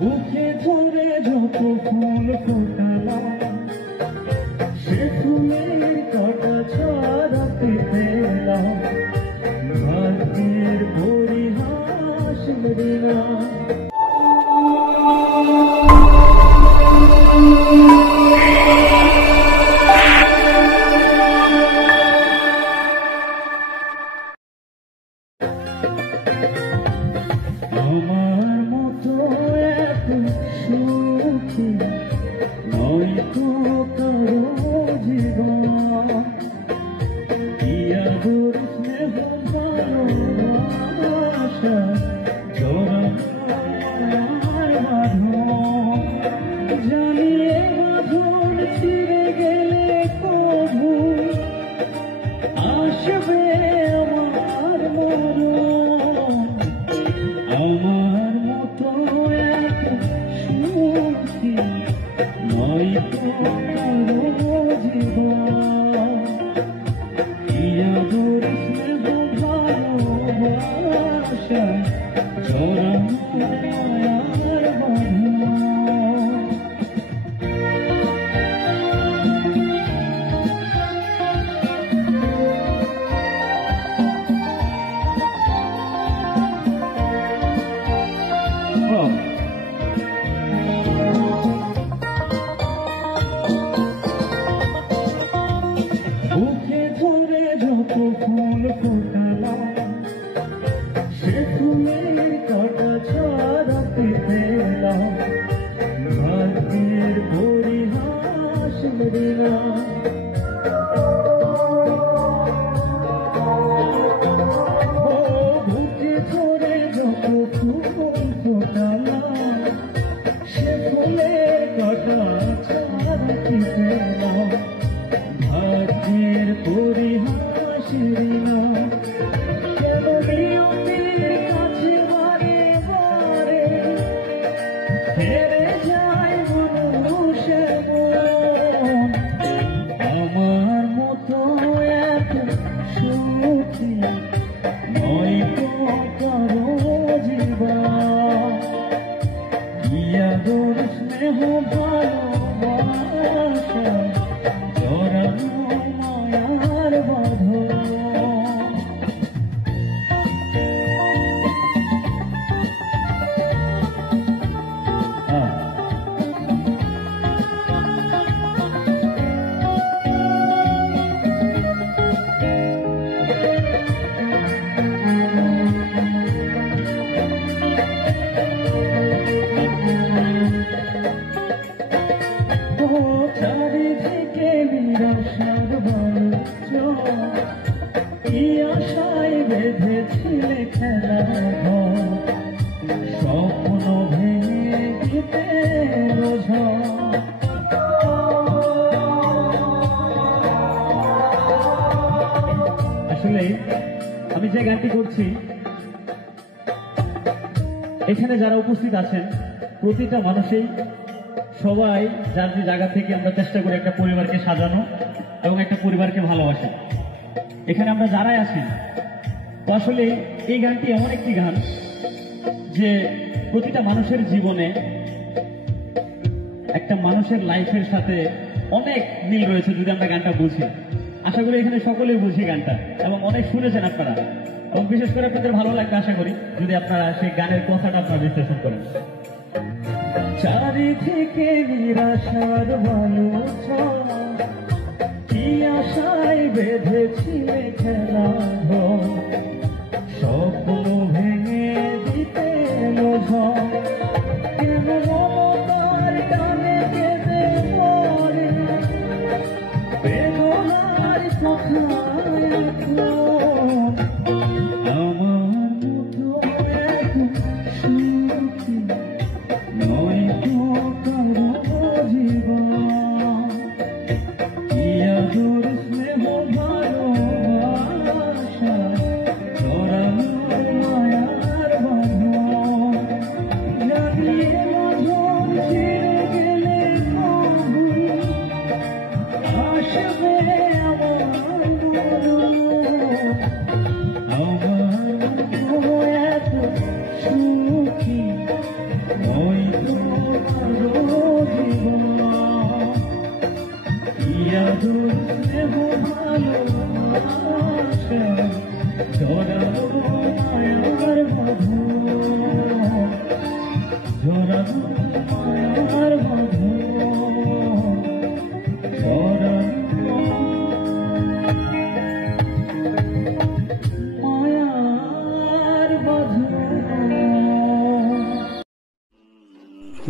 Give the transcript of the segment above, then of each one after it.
বুকে ধরে যত ফুল ফোটালাম, সে ফুলের কটা ছড়াতে পেলাম, ভাগ্যের পরিহাস দিলাম। আমার মতো এত সুখী নয়তো কারো জীবন, ইয়াদুর স্নেহ ভালোবাসা জড়ার বাঁধন, জানিয়ে বাঁধন ছিঁড়ে গেলে কবু আসবে আমার মরণ। আমার মতো এক সুখী নয়তো কারো জীবন, ইয়াদুর স্নেহ ভালোবাসা জড়ার বাঁধন। বুকে ধরে যত ফুল ফোটালাম, সে ফুলের কটা ছড়াতে পেলাম, ভাগ্যের পরিহাস দিলাম। বুকে ধরে যত ফুল ফোটালাম, সে ফুলের কটা ছড়াতে পেলাম, ভাগ্যের পরিহাস দিলাম। কেন নিয়তির কাছে বারে বারে হেরে যায় মানুষের মন। আমার মতো এত সুখী নয়তো কারো জীবন, ইয়াদুর স্নেহ ভালোবাসা জড়ানো মায়ার বাঁধন। চারিদিকে নিরাশার বাণিজ্য, কি আশায় বেঁধেছিলে খেলা ঘর, স্বপ্ন ভেঙে দিতে আসলে আমি যে গানটি করছি, এখানে যারা উপস্থিত আছেন প্রতিটা মানুষই সবাই যার যে জায়গা থেকে আমরা চেষ্টা করি একটা পরিবারকে সাজানো এবং একটা পরিবারকে ভালোবাসা। এখানে আমরা যারাই আছি, তো আসলে এই গানটি এমন একটি গান যে প্রতিটা মানুষের জীবনে একটা মানুষের লাইফের সাথে অনেক মিল রয়েছে। যদি আমরা গানটা বুঝি, আশা করি এখানে সকলেই বুঝি গানটা এবং অনেক শুনেছেন আপনারা, এবং বিশেষ করে আপনাদের ভালো লাগবে আশা করি যদি আপনারা সেই গানের কথাটা আপনারা বিশ্লেষণ করেন। চারিদিকে নিরাশার বাণিজ্য, কি আশায় বেঁধেছিলে খেলা ঘর, স্বপ্ন ভেঙে দিতে কেন মমতার গানে কেঁদে মরে, বেদনার কোথায় আমার মতো এক সুখী নয়তো কারো জীবন, ইয়াদুর স্নেহ ভালোবাসা জড়ানো মায়ার বাঁধন।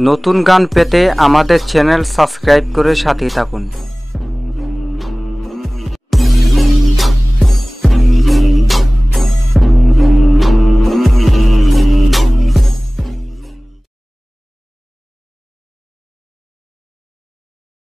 নতুন গান পেতে আমাদের চ্যানেল সাবস্ক্রাইব করে সাথেই থাকুন।